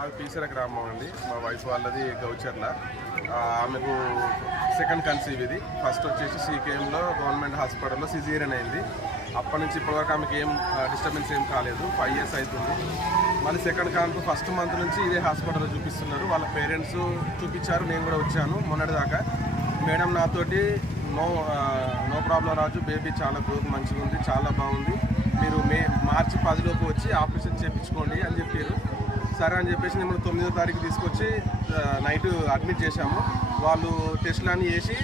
మాది పీసర గ్రామం అండి. మా వైఫ్ వాళ్ళది గౌచర్ల. ఆమెకు సెకండ్ కన్సీవ్ ఇది. ఫస్ట్ వచ్చేసి సీకేఎంలో గవర్నమెంట్ హాస్పిటల్లో సిజేరియన్ అయింది. అప్పటి నుంచి ఇప్పటివరకు ఆమెకి ఏం డిస్టర్బెన్స్ ఏం కాలేదు. 5 years అవుతుంది. మళ్ళీ సెకండ్ కాన్పు ఫస్ట్ మంత్ నుంచి ఇదే హాస్పిటల్లో చూపిస్తున్నారు. వాళ్ళ పేరెంట్స్ చూపించారు, నేను కూడా వచ్చాను మొన్నటిదాకా. మేడం నాతోటి నో ప్రాబ్లం రాజు, బేబీ చాలా గ్రోత్ మంచిగా ఉంది, చాలా బాగుంది, మీరు మార్చి 10 లోపు వచ్చి ఆపరేషన్ చేయించుకోండి అని చెప్పారు. సరే అని చెప్పేసి నేను 9వ తారీఖు తీసుకొచ్చి నైట్ అడ్మిట్ చేశాము. వాళ్ళు టెస్టులు అన్నీ చేసి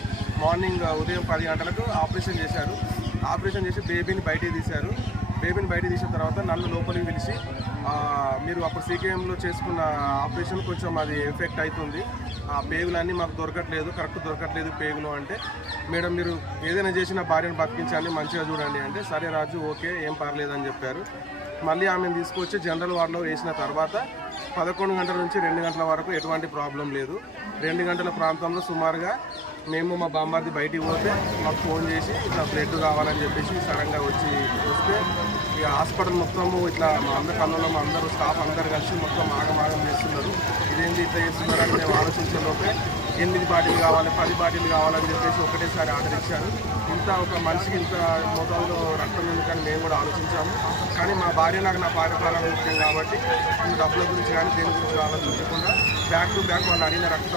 మార్నింగ్ ఉదయం 10 గంటలకు ఆపరేషన్ చేశారు. ఆపరేషన్ చేసి బేబీని బయటికి తీశారు. బేబీని బయటికి తీసిన తర్వాత నన్ను లోపలికి పిలిచి, మీరు అప్పుడు సీకేఎంలో చేసుకున్న ఆపరేషన్ కొంచెం అది ఎఫెక్ట్ అవుతుంది, ఆ పేగులన్నీ మాకు దొరకట్లేదు, కరెక్ట్ దొరకట్లేదు పేగులు అంటే, మేడం మీరు ఏదైనా చేసిన భార్యను బతికించండి, మంచిగా చూడండి అంటే, సరే రాజు ఓకే ఏం పర్లేదని చెప్పారు. మళ్ళీ ఆమెను తీసుకొచ్చి జనరల్ వార్డులో వేసిన తర్వాత 11 గంటల నుంచి 2 గంటల వరకు ఎటువంటి ప్రాబ్లం లేదు. 2 గంటల ప్రాంతంలో సుమారుగా మేము మా బామ్మార్ది బయటికి పోతే మాకు ఫోన్ చేసి ఇట్లా బ్లడ్ కావాలని చెప్పేసి సడన్గా వస్తే ఇక హాస్పిటల్ మొత్తము ఇట్లా మా అందరి కళ్ళలో మా అందరూ స్టాఫ్ అందరు కలిసి మొత్తం ఆగమాగం చేస్తున్నారు. ఇదేంటి ఇట్లా చేస్తున్నారని మేము ఆలోచించే లోపే 8 బాటిల్ కావాలి, 10 బాటిల్ కావాలని చెప్పేసి ఒకటేసారి ఆర్డర్ ఇచ్చారు. ఇంత ఒక మనిషికి ఇంత మోతాదులో రక్తం ఎందుకని మేము కూడా ఆలోచించాము. కానీ మా భార్య నాకు నా పాలన ముఖ్యం కాబట్టి డబ్బుల గురించి కానీ దేని గురించి ఆలోచించకుండా బ్యాక్ టు బ్యాక్ వాళ్ళు అడిగిన రక్తం